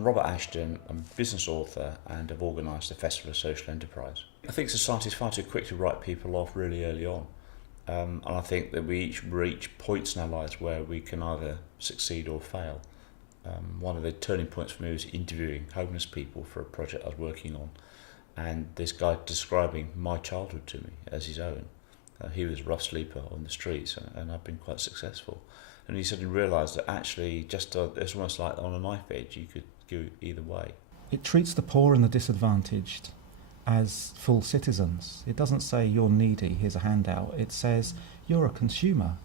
I'm Robert Ashton, I'm a business author and have organised the Festival of Social Enterprise. I think society is far too quick to write people off really early on. And I think that we each reach points in our lives where we can either succeed or fail. One of the turning points for me was interviewing homeless people for a project I was working on, and this guy describing my childhood to me as his own. He was a rough sleeper on the streets, and I've been quite successful. And he suddenly realised that actually it's almost like on a knife edge, you could go either way. It treats the poor and the disadvantaged as full citizens. It doesn't say you're needy, here's a handout. It says you're a consumer.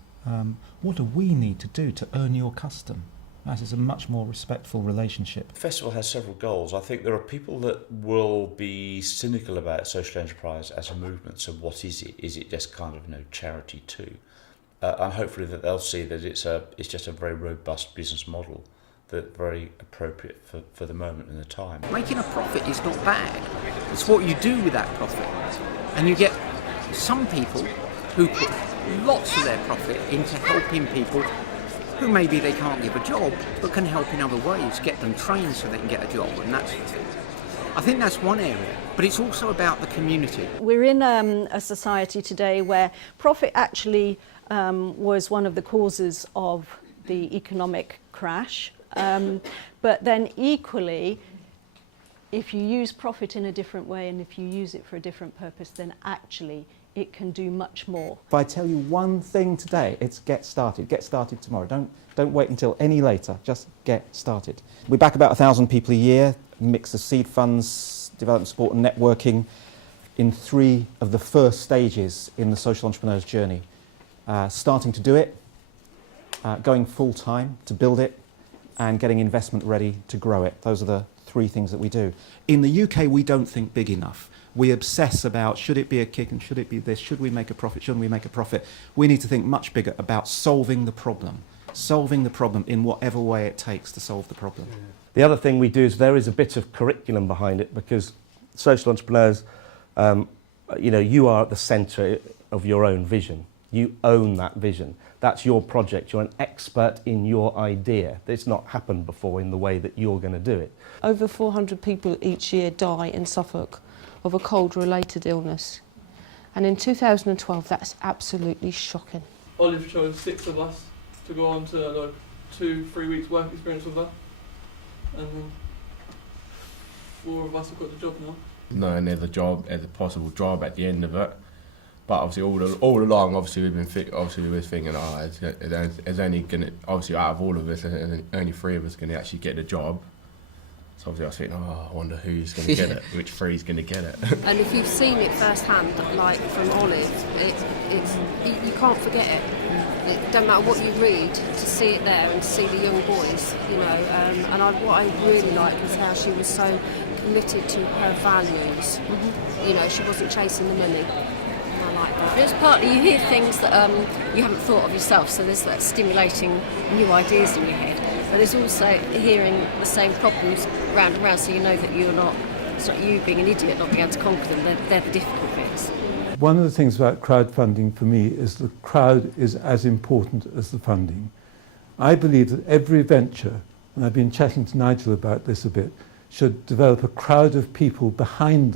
What do we need to do to earn your custom? That is a much more respectful relationship. The festival has several goals. I think there are people that will be cynical about social enterprise as a movement. So what is it? Is it just kind of charity too? And hopefully that they'll see that it's just a very robust business model that's very appropriate for the moment and the time. Making a profit is not bad. It's what you do with that profit. And you get some people who put lots of their profit into helping people who maybe they can't give a job, but can help in other ways, get them trained so they can get a job, and that sort of thing. I think that's one area, but it's also about the community. We're in a society today where profit actually was one of the causes of the economic crash. But then equally, if you use profit in a different way and if you use it for a different purpose, then actually it can do much more. If I tell you one thing today, it's get started. Get started tomorrow. Don't wait until any later. Just get started. We back about 1,000 people a year, mix of seed funds, development support and networking in 3 of the first stages in the social entrepreneur's journey. Starting to do it, going full time to build it, and getting investment ready to grow it. Those are the 3 things that we do. In the UK, we don't think big enough. We obsess about should it be a kick and should it be this, should we make a profit, shouldn't we make a profit? We need to think much bigger about solving the problem in whatever way it takes to solve the problem. The other thing we do is there is a bit of curriculum behind it, because social entrepreneurs, you are at the centre of your own vision. You own that vision. That's your project. You're an expert in your idea. It's not happened before in the way that you're going to do it. Over 400 people each year die in Suffolk of a cold-related illness. And in 2012, that's absolutely shocking. Olive chose 6 of us to go on to 2-3 weeks work experience with her. And then 4 of us have got the job now. Knowing there's a possible job at the end of it. But obviously all along, obviously we were thinking, it's only gonna, obviously out of all of us, only 3 of us going to actually get the job. So obviously I was thinking, I wonder who's going to get it, which 3's going to get it. And if you've seen it firsthand, like from Olive, you can't forget it. It don't matter what you read, to see it there and to see the young boys, what I really liked was how she was so committed to her values. Mm-hmm. She wasn't chasing the money. It's partly you hear things that you haven't thought of yourself, so there's that stimulating new ideas in your head. But there's also hearing the same problems round and round, so you know that it's not you being an idiot not being able to conquer them, they're the difficult bits. One of the things about crowdfunding for me is the crowd is as important as the funding. I believe that every venture, and I've been chatting to Nigel about this a bit, should develop a crowd of people behind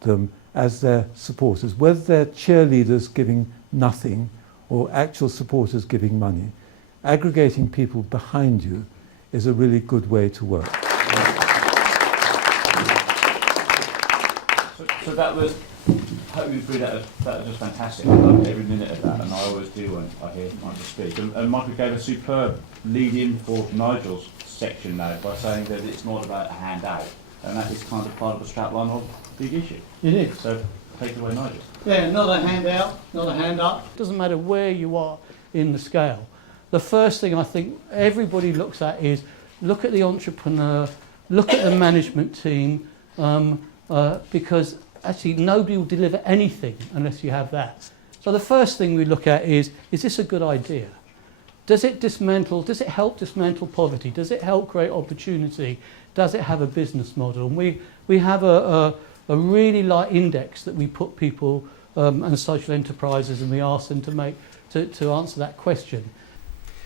them as their supporters, whether they're cheerleaders giving nothing or actual supporters giving money. Aggregating people behind you is a really good way to work. So that was, hope you agree, that was just fantastic. I loved every minute of that, and I always do when I hear Michael speak. And Michael gave a superb lead-in for Nigel's section now by saying that it's not about a handout, and that is kind of part of the strapline of the big issue. It is. So take it away, Nigel. Yeah, not a handout, not a hand-up. It doesn't matter where you are in the scale. The first thing I think everybody looks at is look at the entrepreneur, look at the management team, because actually nobody will deliver anything unless you have that. So the first thing we look at is this a good idea? Does it help dismantle poverty? Does it help create opportunity? Does it have a business model? And we have a really light index that we put people and social enterprises, and we ask them to answer that question.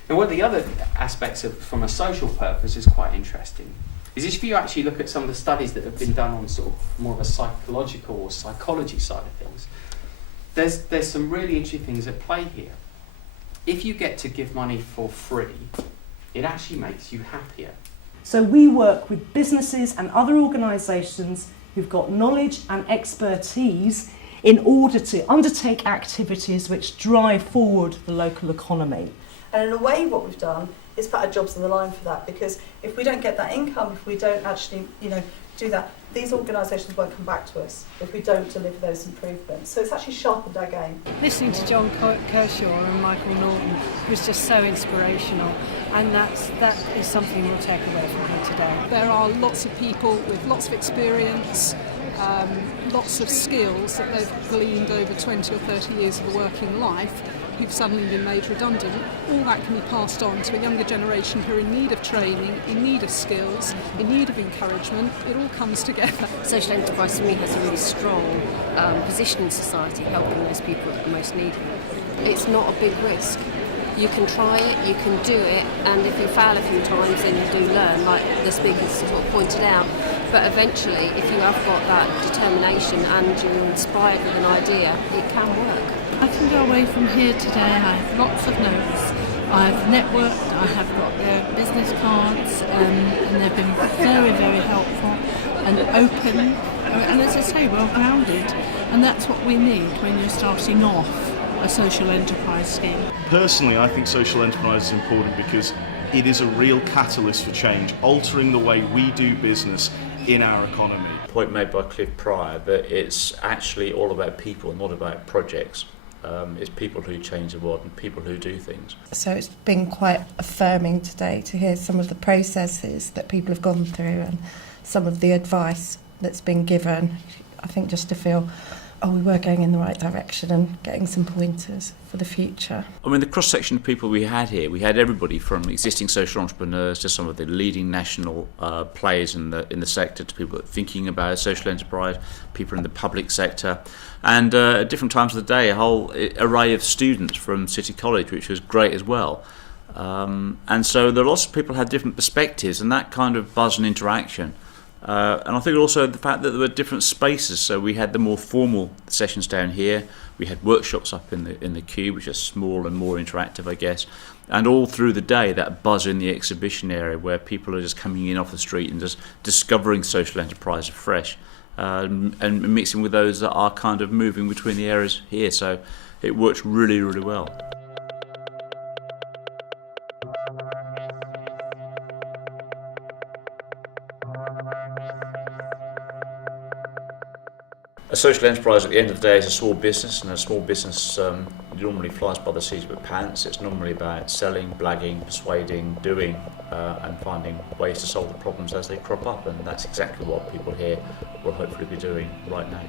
And one of the other aspects from a social purpose is quite interesting. is if you actually look at some of the studies that have been done on sort of more of a psychological or psychology side of things, there's some really interesting things at play here. If you get to give money for free, it actually makes you happier. So we work with businesses and other organisations who've got knowledge and expertise in order to undertake activities which drive forward the local economy. And in a way what we've done is put our jobs on the line for that, because if we don't get that income, if we don't actually, do that, these organisations won't come back to us if we don't deliver those improvements. So it's actually sharpened our game. Listening to John Kershaw and Michael Norton was just so inspirational, and that is something we'll take away from here today. There are lots of people with lots of experience, lots of skills that they've gleaned over 20 or 30 years of a working life, who've suddenly been made redundant. All that can be passed on to a younger generation who are in need of training, in need of skills, in need of encouragement. It all comes together. Social enterprise to me has a really strong position in society, helping those people that are most needy. It's not a big risk. You can try it, you can do it, and if you fail a few times then you do learn, like the speakers sort of pointed out. But eventually, if you have got that determination and you're inspired with an idea, it can work. I can go away from here today, I have lots of notes, I've networked, I have got their business cards, and they've been very, very helpful and open, and as I say, well grounded, and that's what we need when you're starting off a social enterprise scheme. Personally, I think social enterprise is important because it is a real catalyst for change, altering the way we do business in our economy. Point made by Cliff Pryor that it's actually all about people, not about projects. It's people who change the world and people who do things. So it's been quite affirming today to hear some of the processes that people have gone through and some of the advice that's been given. I think just to feel, we were going in the right direction and getting some pointers for the future. I mean, the cross-section of people we had here, we had everybody from existing social entrepreneurs to some of the leading national players in the sector, to people thinking about social enterprise, people in the public sector, and at different times of the day, a whole array of students from City College, which was great as well. And so there are lots of people who had different perspectives, and that kind of buzz and interaction. And I think also the fact that there were different spaces, so we had the more formal sessions down here, we had workshops up in the cube, which are small and more interactive, I guess, and all through the day that buzz in the exhibition area where people are just coming in off the street and just discovering social enterprise afresh, and mixing with those that are kind of moving between the areas here, so it works really, really well. A social enterprise at the end of the day is a small business, and a small business normally flies by the seat of its pants. It's normally about selling, blagging, persuading, doing, and finding ways to solve the problems as they crop up, and that's exactly what people here will hopefully be doing right now.